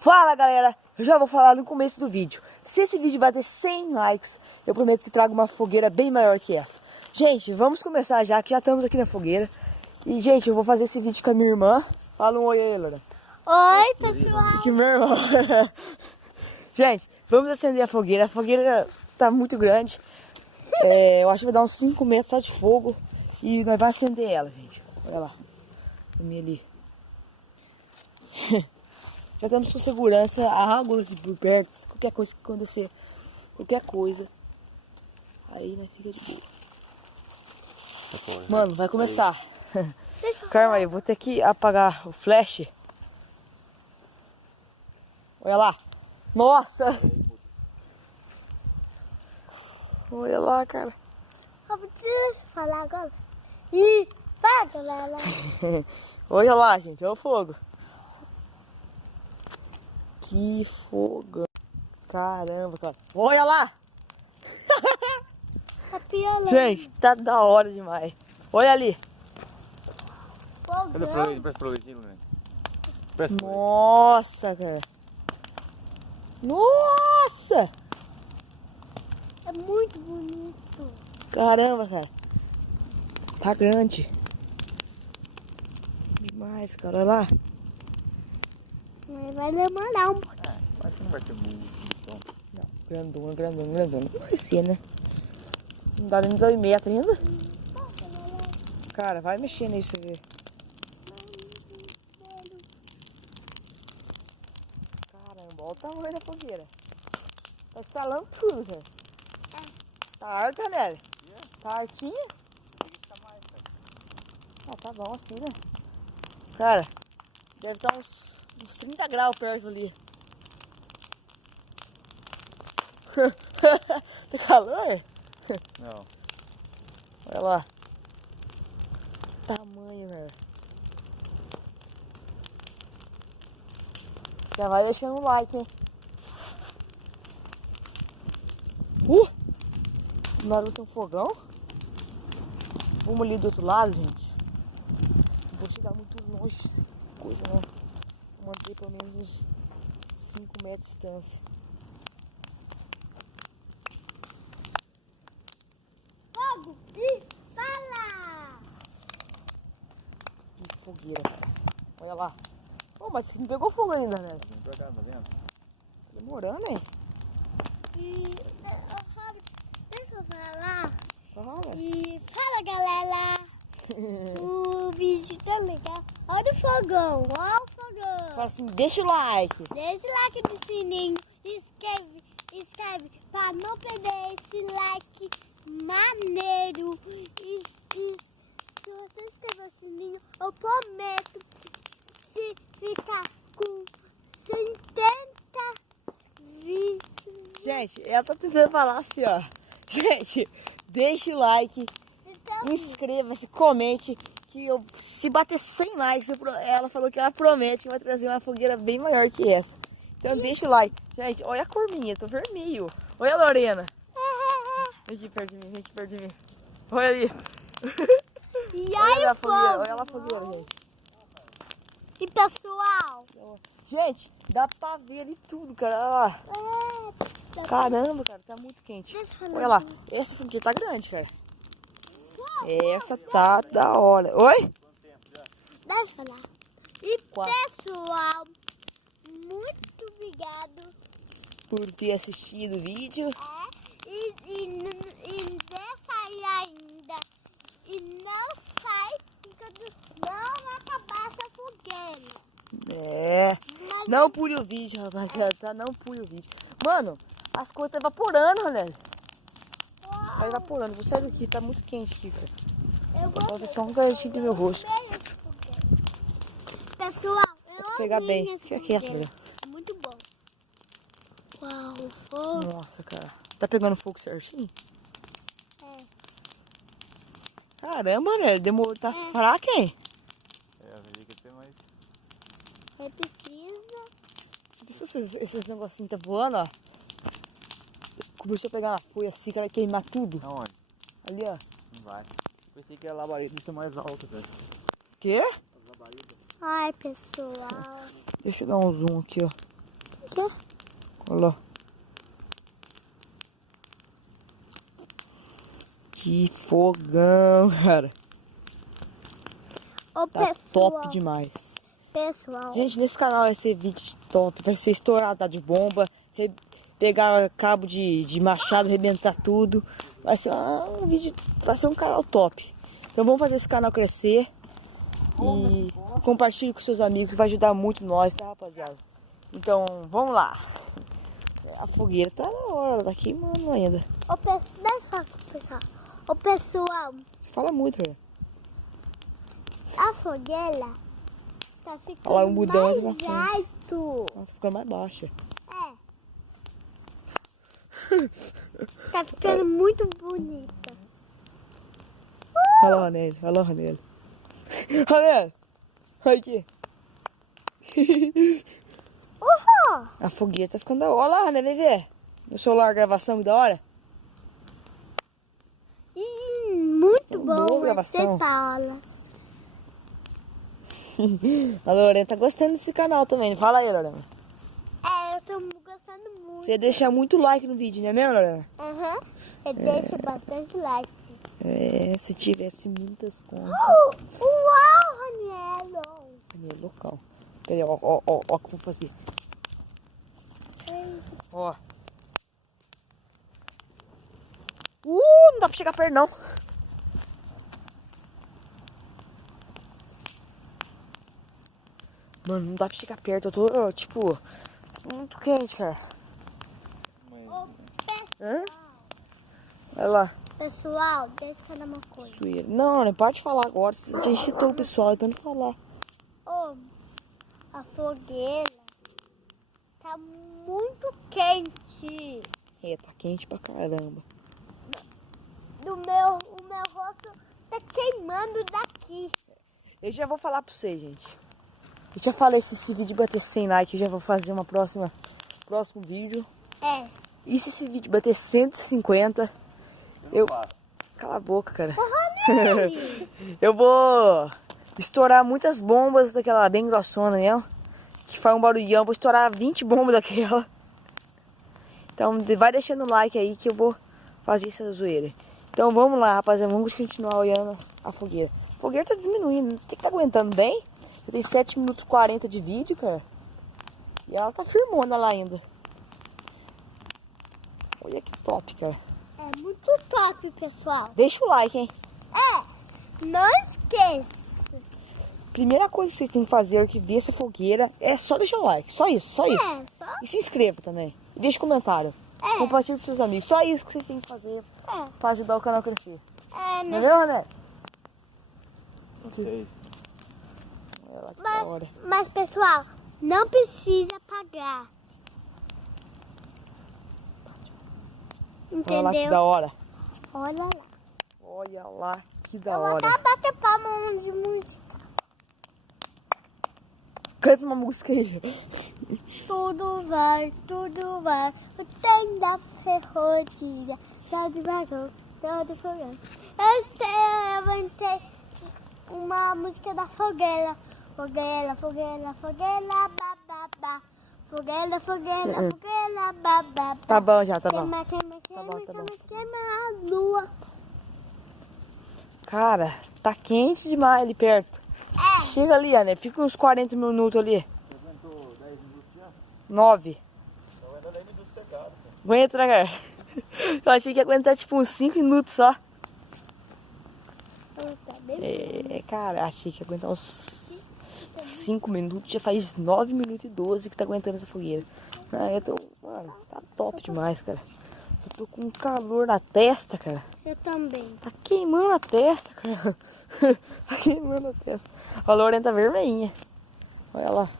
Fala galera, eu já vou falar no começo do vídeo. Se esse vídeo bater 100 likes, eu prometo que trago uma fogueira bem maior que essa. Gente, vamos começar já, que já estamos aqui na fogueira. E gente, eu vou fazer esse vídeo com a minha irmã. Fala um oi aí, Lora. Oi, pessoal. Que meu irmão. Gente, vamos acender a fogueira. A fogueira tá muito grande. Eu acho que vai dar uns 5 metros só de fogo. E nós vamos acender ela, gente. Olha lá. Ali. Já estamos com segurança, a água aqui por perto, qualquer coisa que acontecer, qualquer coisa, aí né, fica de boa. Mano, vai começar. Calma aí, eu vou ter que apagar o flash. Olha lá. Nossa! Olha lá, cara. Deixa eu falar agora. Ih, pega, galera. Olha lá, gente, olha o fogo. Que fogo. Caramba, cara. Olha lá. Tá piolando. Gente, tá da hora demais. Olha ali. Fogão. Presta provetinho, né? Nossa, cara. Nossa. É muito bonito. Caramba, cara. Tá grande. Demais, cara. Olha lá. Mas vai demorar um pouquinho. Acho que não vai ter muito som. Não, grandona. Não vai ser, né? Não dá nem 2 metros ainda. Cara, vai mexendo aí pra você ver. Caramba, olha o tamanho da fogueira. Tá escalando tudo, gente. Tá harta, né? Tá hartinha? Ah, tá bom assim, né? Cara, deve estar uns 30 graus perto ali. Tem calor? Não. Olha lá. Tamanho, velho. Já vai deixando o like, hein? Nós tem um fogão. Vamos ali do outro lado, gente. Não vou chegar muito longe, coisa, né? Vou manter pelo menos uns 5 metros de distância. Fogo e fala! Que fogueira, cara. Olha lá. Oh, mas não pegou fogo ainda, né? Vem pra cá, tá vendo? Tá demorando, hein? E, Robert, deixa eu falar. Fala. E fala, galera. O vídeo tá legal. Olha o fogão, olha o fogão. Fala assim, deixa o like. Deixa o like no sininho. Escreve pra não perder esse like maneiro. E se você inscrever o sininho, eu prometo se ficar com 70 vídeos. Gente, ela tá tentando falar assim, ó. Gente, deixa o like, Então, inscreva-se, comente. Que eu, se bater 100 likes, ela falou que ela promete que vai trazer uma fogueira bem maior que essa. Então deixa o like. Gente, olha a cor minha, tô vermelho. Olha a Lorena. Vem aqui perto de mim, Olha ali. e Olha aí lá o a fogueira, fogo. olha lá a fogueira, gente. E pessoal, Gente, dá pra ver ali tudo, cara. Olha lá. Caramba, cara, tá muito quente. deixa eu falar. Olha lá, essa fogueira tá grande, cara. Essa tá da hora. Oi? Deixa eu falar. E Quatro. pessoal, muito obrigado. Por ter assistido o vídeo. E deixa aí ainda. E não sai enquanto não acabar essa fogueira. É. Mas Não pule o vídeo, rapaziada. Tá? Não pule o vídeo. Mano, as coisas tá evaporando, Ronelli. Tá evaporando. Vou sair daqui, tá muito quente aqui, cara. eu Vou vou ver só um cantinho do meu rosto. Pessoal, eu Vou pegar amei bem. esse Fica quieto, fogueira. velho. Muito bom. Uau, o fogo. Nossa, cara. Tá pegando fogo certinho? É. Caramba, Ronelli. Demorou. Tá É. fraco, hein? Eu vi que tem mais. Você precisa. Isso, esses negocinhos tá voando, ó. Começou a pegar uma folha assim, que vai queimar tudo. Aonde? Ali, ó. Não vai. Eu pensei que a labareda ia ser mais alta, velho. Quê? As labaredas. Ai, pessoal. Deixa eu dar um zoom aqui, ó. Eita. Olha lá. Que fogão, cara. Ô, Tá top demais. Pessoal. Gente, nesse canal vai ser vídeo top. Vai ser estourada de bomba. Pegar cabo de machado, arrebentar tudo. Vai ser um vídeo. Vai ser um canal top. Então vamos fazer esse canal crescer. E compartilhe com seus amigos. Vai ajudar muito nós, tá, rapaziada? Então vamos lá. A fogueira tá na hora. Tá queimando ainda. Ô, pessoal. Ô, pessoal. Você fala muito, velho. A fogueira tá ficando Olha lá, um budão mais mais bacana. alto. Nossa, fica mais baixa. Tá ficando muito bonita. Olha lá nele, olha lá nele. Olha, olha aqui. Uhul. A fogueira tá ficando da hora. Olha lá, né, vem ver. No celular, gravação, que da hora. E muito Boa bom gravação. essas palas. A Lorena tá gostando desse canal também. Fala aí, Lorena. Eu tô gostando muito. Você deixa muito like no vídeo, né mesmo, Lorena? Eu deixo bastante like. É, se tivesse muitas contas. Uau, Ranielo. É local. Peraí, ó o que eu vou fazer. Ó. Não dá pra chegar perto, não. Mano, não dá pra chegar perto. Eu tô, tipo, muito quente, cara. Hã? Olha lá. Pessoal, deixa eu falar uma coisa. Suíra. Não, não pode falar agora. Você já irritou o pessoal, então não falar. A fogueira tá muito quente. É, tá quente pra caramba. O meu rosto tá queimando daqui. Eu já vou falar pra vocês, gente. Eu já falei, se esse vídeo bater 100 likes, eu já vou fazer uma próximo vídeo. E se esse vídeo bater 150, eu... Cala a boca, cara. Eu vou estourar muitas bombas daquela bem grossona, né? Que faz um barulhão. Vou estourar 20 bombas daquela. Então vai deixando o like aí que eu vou fazer essa zoeira. Então vamos lá, rapaziada. Vamos continuar olhando a fogueira. A fogueira tá diminuindo. Tem que tá aguentando bem. Eu tenho 7 minutos e 40 de vídeo, cara. E ela tá firmona lá ainda. Olha que top, cara. É muito top, pessoal. Deixa o like, hein? Não esqueça. Primeira coisa que vocês têm que fazer que ver essa fogueira é só deixar o like. Só isso, só isso. Só? E se inscreva também. E deixa comentário. Compartilhe com seus amigos. Só isso que vocês têm que fazer pra ajudar o canal a crescer. Não é mesmo, né? Não sei. Olha lá que da hora. Mas, pessoal, não precisa pagar. Olha lá que Entendeu? da hora. Olha lá. Olha lá que da Eu vou hora. até bater palma de música. Canta uma música aí. Tudo vai. O trem da ferrovia. Todo vagão, todo fogão. Eu levantei uma música da fogueira. Fogueira, bababá. Fogueira, bababá. Tá bom já, tá bom. Queima a lua. Cara, tá quente demais ali perto. Chega ali, né? Fica uns 40 minutos ali. Você aguentou 10 minutos já? 9. Não aguenta 10 minutos secado. Aguenta, né, cara? Eu achei que ia aguentar tipo uns 5 minutos só. Cara, achei que ia aguentar uns 5 minutos. Já faz 9 minutos e 12 que tá aguentando essa fogueira. Mano, tá top demais, cara. Eu tô com calor na testa, cara. Eu também. Tá queimando a testa, cara. Tá queimando a testa. A Lorena tá vermelhinha. Olha lá.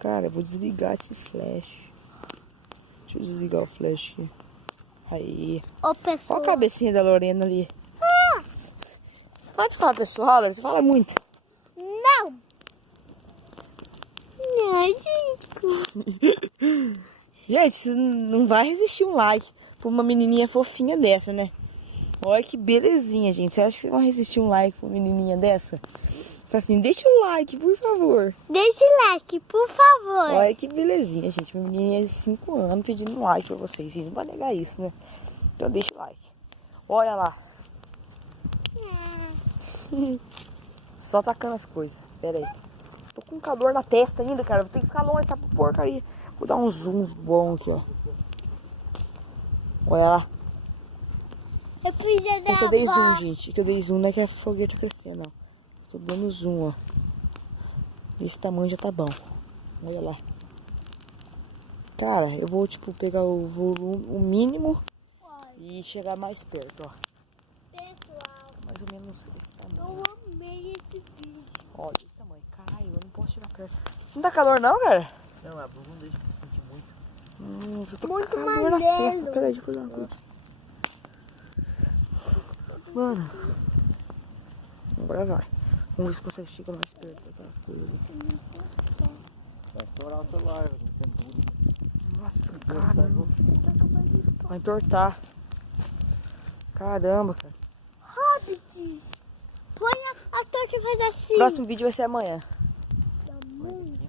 Cara, eu vou desligar esse flash. Deixa eu desligar o flash aqui. Aí. Ô, pessoal. Olha a cabecinha da Lorena ali. Pode falar, pessoal, Lorena. Você fala muito. Não. Não, gente. Gente, você não vai resistir um like pra uma menininha fofinha dessa, né? Olha que belezinha, gente. Você acha que vocês vão resistir um like pra uma menininha dessa? Fala assim, deixa o like, por favor. Deixa o like, por favor. Olha que belezinha, gente. Minha menininha de 5 anos pedindo um like pra vocês. Vocês não podem negar isso, né? Então deixa o like. Olha lá. Só tacando as coisas. Pera aí. Tô com calor na testa ainda, cara. Vou ter que ficar longe dessa porcaria. Vou dar um zoom bom aqui, ó. Olha lá. Eu preciso É que eu dar dei zoom, voz. gente. É que eu dei zoom, não é que a fogueira tá crescendo, não. Tô dando zoom, ó. Esse tamanho já tá bom. Olha lá. Cara, eu vou, tipo, pegar o volume, o mínimo Olha, e chegar mais perto, ó. pessoal, Mais ou menos esse tamanho. eu amei esse vídeo. Olha esse tamanho. Caralho, eu não posso chegar perto. Você não dá calor não, cara? Não, a blusa não deixa eu sentir muito. Eu tô Muito com calor na maneiro. testa. Peraí, deixa eu fazer uma coisa. Mano. Agora vai. Vamos ver se consegue chegar mais perto daquela coisa ali. Vai estourar o celular, não tem tudo. Nossa, caramba. Vai entortar. Caramba, cara. Hobbit, põe a torta e faz assim. O próximo vídeo vai ser amanhã. Tá muito.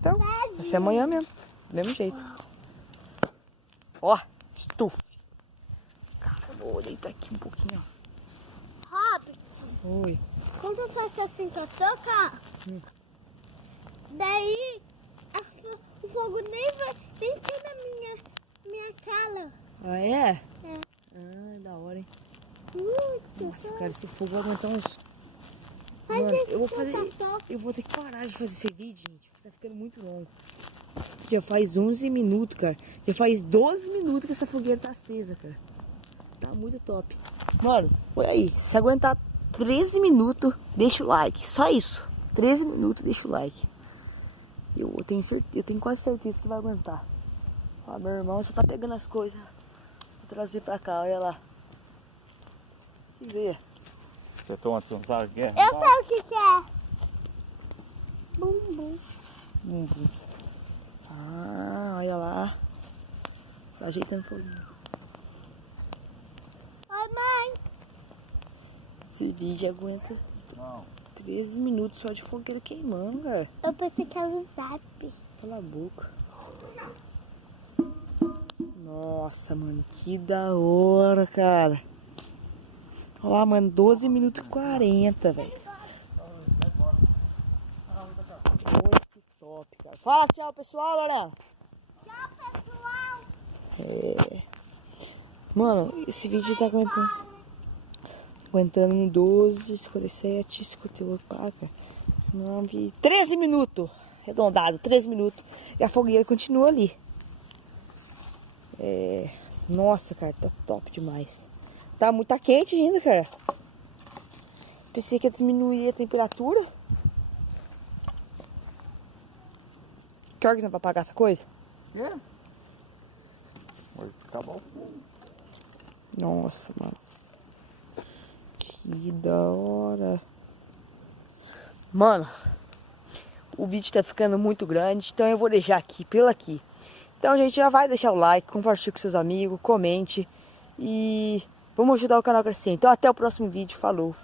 Então, vai ser amanhã mesmo. Do mesmo jeito. Ó, estufa. Caramba, vou deitar aqui um pouquinho, Hobbit, ó. Oi. quando eu faço assim com a toca, daí o fogo nem vai, nem tem na minha cara. Ah, é? É. Ah, da hora, hein? Muito. Nossa, cara, esse fogo vai aguentar uns... Mas Mano, esse eu vou fazer... toca-toca, Eu vou ter que parar de fazer esse vídeo, gente. Porque tá ficando muito longo. Já faz 11 minutos, cara. Já faz 12 minutos que essa fogueira tá acesa, cara. Tá muito top. Mano, olha aí. Se aguentar 13 minutos, deixa o like. Só isso. 13 minutos, deixa o like. Eu tenho certeza, eu tenho quase certeza que vai aguentar. Ó, meu irmão só tá pegando as coisas. Vou trazer pra cá, olha lá. Que ver. Você toma, você não sabe o que é? eu sei o que é. Bumbum. Ah, olha lá. Tá ajeitando fogo. Oi, mãe. Esse vídeo aguenta Não. 13 minutos só de fogueira queimando, cara. Eu pensei que era o zap. Cala a boca. Nossa, mano, que da hora, cara. Olha lá, mano, 12 minutos e 40, velho. Olha que top, cara. Fala tchau, pessoal, Lorena. Tchau, pessoal. É. Mano, esse vídeo tá aguentando um 12, 57, 58, cara. 9, 13 minutos. Arredondado, 13 minutos. E a fogueira continua ali. Nossa, cara, tá top demais. Tá quente ainda, cara. Pensei que ia diminuir a temperatura. Que hora que não vai apagar essa coisa? É? Pode acabar o fogo. Nossa, mano. Que da hora. Mano, o vídeo tá ficando muito grande, então eu vou deixar aqui, aqui. Então, gente, já vai deixar o like, compartilhe com seus amigos, comente e vamos ajudar o canal a crescer. Então, até o próximo vídeo. Falou!